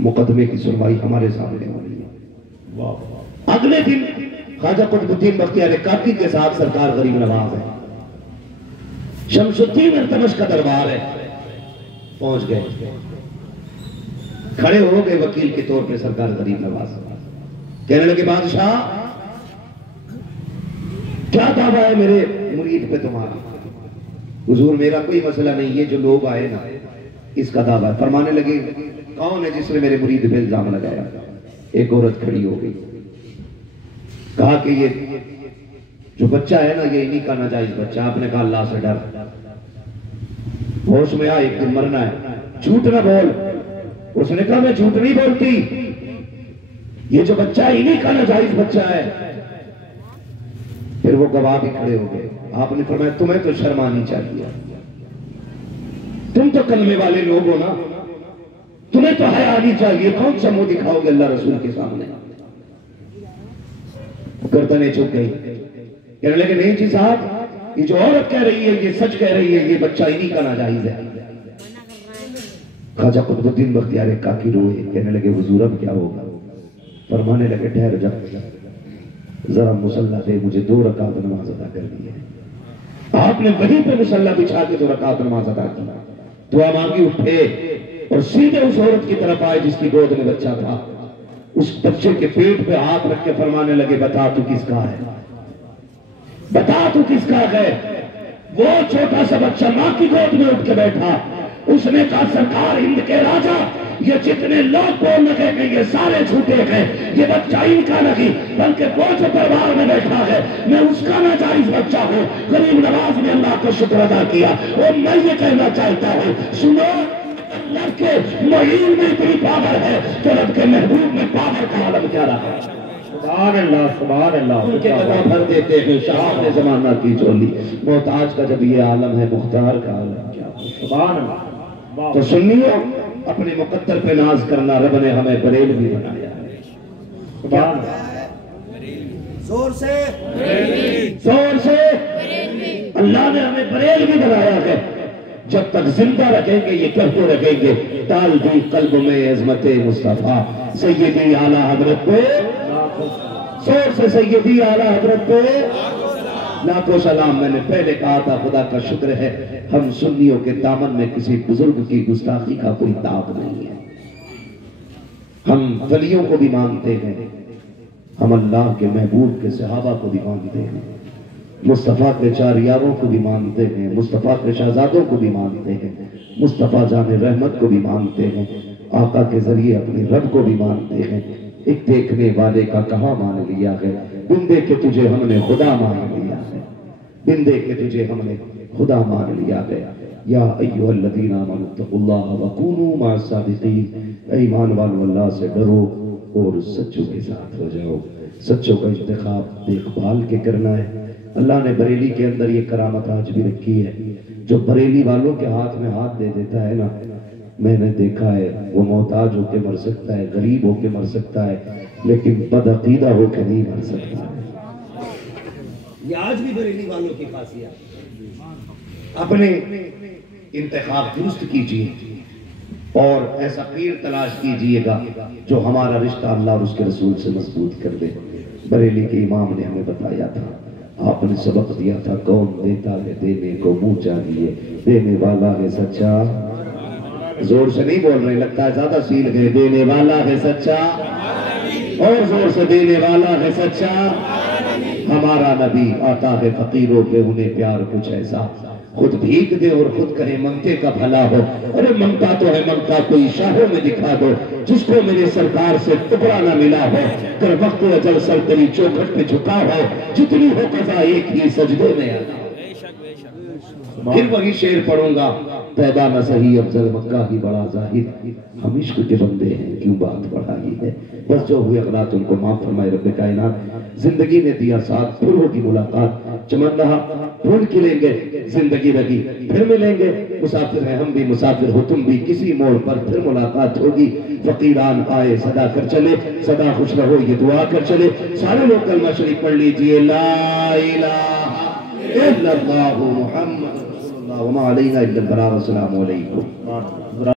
مقدمے کی سنوائی ہمارے سامنے ہو رہی ہے. اگلے دن خواجہ قطب الدین بختیار کاکی کے ساتھ سرکار غریب نواز ہے. شمس الدین التمش کا دربار ہے. پہنچ گئے, کھڑے ہو گئے وکیل کے طور پہ سرکار غریب نواز. کہنے لگے بادشاہ کیا دعویٰ ہے میرے مرید پہ تمہارا؟ حضور میرا کوئی مسئلہ نہیں, یہ جو لوگ آئے نا اس کا دعویٰ ہے. فرمانے لگے کون ہے جس نے میرے مرید پہ الزام لگایا؟ ایک عورت کھڑی ہو گئی. کہا کہ یہ جو بچہ ہے نا یہ انہی کا ناجائز بچہ. آپ نے کہا اللہ سے ڈر, ہوش میں آ, ایک دن مرنا ہے, جھوٹ نہ بول. اس نے کہا میں جھوٹ نہیں بولتی, یہ جو بچہ ہے انہی کا ناجائز بچہ ہے. پھر وہ گواہ بھی کھڑے ہو گئے. آپ نے فرمایا تمہیں تو شرم آنی چاہیے, تم تو کلمے والے لوگ ہو نا, تمہیں تو حیا آنی چاہیے. کون سا منہ دکھاؤ گے اللہ رسول کے سامنے؟ گردنیں جھک گئی. کہنے لگے نہیں جی صاحب, یہ جو عورت کہہ رہی ہے یہ سچ کہہ رہی ہے, یہ بچہ انہی کا ناجائز ہے. خواجہ قطب الدین بختیار کاکی روئے. کہنے لگے حضور اب کیا ہوگا؟ فرمانے لگے ٹھہر جا, ذرا مصلی دے, مجھے 2 رکعت نماز ادا کر دی ہے. آپ نے وہیں پہ مصلی بچھا کے 2 رکعت نماز ادا کی. دعا مانگی, اٹھے اور سیدھے اس عورت کی طرف آئے جس کی گود میں بچہ تھا. اس بچے کے پیٹ پہ ہاتھ رکھ کے فرمانے لگے بتا تو کس کا ہے, بتا تو کس کا ہے. وہ چھوٹا سا بچہ ماں کی گود میں اٹھ کے بیٹھا. اس نے کہا سرکار ہند کے راجا, یہ جتنے لوگ بول لگے کہ یہ سارے جھوٹے ہیں, یہ بچہ ان کا نہیں بلکہ وہ جو دربار میں بیٹھا ہے میں اس کا ناجائز بچہ ہوں. غریب نواز نے اللہ کا شکر ادا کیا. اور میں یہ کہنا چاہتا ہوں, سنو, رب کے معین میں اتنی پاور ہے تو رب کے محبوب میں پاور کا عالم کیا رہا ہے. سبحان اللہ, سبحان اللہ. ان کے قدم بھر دیتے ہیں شاہ نے زمانہ کی چولی. محتاج کا جب یہ عالم ہے مختار کا عالم کیا. سبحان اللہ. تو سنیو, اپنے مقدر پہ ناز کرنا, رب نے ہمیں بریلوی بنایا ہے. سبحان اللہ. زور سے زور سے اللہ نے ہمیں بریلوی بنایا ہے. جب تک زندہ رکھیں گے یہ کہتے رکھیں گے ڈال دی قلب میں عظمت مصطفیٰ سیدی اعلیٰ حضرت پہ. زور سے سیدی اعلیٰ حضرت پہ لاکھوں سلام. میں نے پہلے کہا تھا خدا کا شکر ہے ہم سنیوں کے دامن میں کسی بزرگ کی گستاخی کا کوئی داغ نہیں ہے. ہم ولیوں کو بھی مانتے ہیں, ہم اللہ کے محبوب کے صحابہ کو بھی مانتے ہیں, مصطفیٰ کے 4 یاروں کو بھی مانتے ہیں, مصطفیٰ کے شہزادوں کو بھی مانتے ہیں, مصطفیٰ جان رحمت کو بھی مانتے ہیں, آقا کے ذریعے اپنے رب کو بھی مانتے ہیں. ایک دیکھنے والے کا کہاں مان لیا ہے, بندے کے تجھے ہم نے خدا مان لیا ہے, بندے کے تجھے ہم نے خدا مان لیا گیا. یا ایھا الذین آمنوا اتقوا اللہ وکونوا مع الصادقین. ایمان والو اللہ سے ڈرو اور سچوں کے ساتھ ہو جاؤ. سچوں کا انتخاب دیکھ بھال کے کرنا ہے. اللہ نے بریلی کے اندر یہ کرامت آج بھی رکھی ہے. جو بریلی والوں کے ہاتھ میں ہاتھ دے دیتا ہے نا, میں نے دیکھا ہے وہ محتاج ہو کے مر سکتا ہے, غریب ہو کے مر سکتا ہے, لیکن بدعقیدہ ہو کے نہیں مر سکتا ہے. یہ آج بھی بریلی والوں کی خاصیت. اپنے انتخاب درست کیجئے اور ایسا پیر تلاش کیجئے گا جو ہمارا رشتہ اللہ اور اس کے رسول سے مضبوط کر دے. بریلی کے امام نے ہمیں بتایا تھا, آپ نے سبق دیا تھا, کون دیتا ہے دینے کو منہ چاہیے, دینے والا ہے سچا. زور سے نہیں بول رہے, لگتا ہے زیادہ سیل گئے. دینے والا ہے سچا, اور زور سے دینے والا ہے سچا. ہمارا نبی آتا ہے فقیروں پہ انہیں پیار کچھ ایسا, خود بھیگ دے اور خود کہے منگتے کا بھلا ہو. ارے منگتا تو ہے, منگتا کوئی شاہوں میں دکھا دو جس کو میرے سرکار سے ٹکڑا نہ ملا ہو. کر وقت اجل سر تیری چوکھٹ پہ جھکا ہو, جتنی ہو قضا ایک ہی سجدے میں آنا. پھر وہی شعر پڑھوں گا, پیدا نہ سہی افضل مکہ ہی بڑا زاہد. ہم عشق کے بندے ہیں کیوں بات بڑھائی ہے. بس جو ہوئے غلط ان کو معاف فرمائے رب کائنات. زندگی نے دیا ساتھ, پھر ہوگی ملاقات. چمن رہا پھول کھلیں گے, زندگی رہی پھر ملیں گے. مسافر ہیں ہم بھی, مسافر ہو تم بھی, کسی موڑ پر پھر ملاقات ہوگی. فقیران آئے صدا کر چلے, صدا خوش رہو یہ دعا کر چلے. سارے لوگ کلمہ شریف پڑھ لیجئے, لا الہ الا اللہ محمد رسول اللہ وما علینا الا البلاغ. السلام علیکم.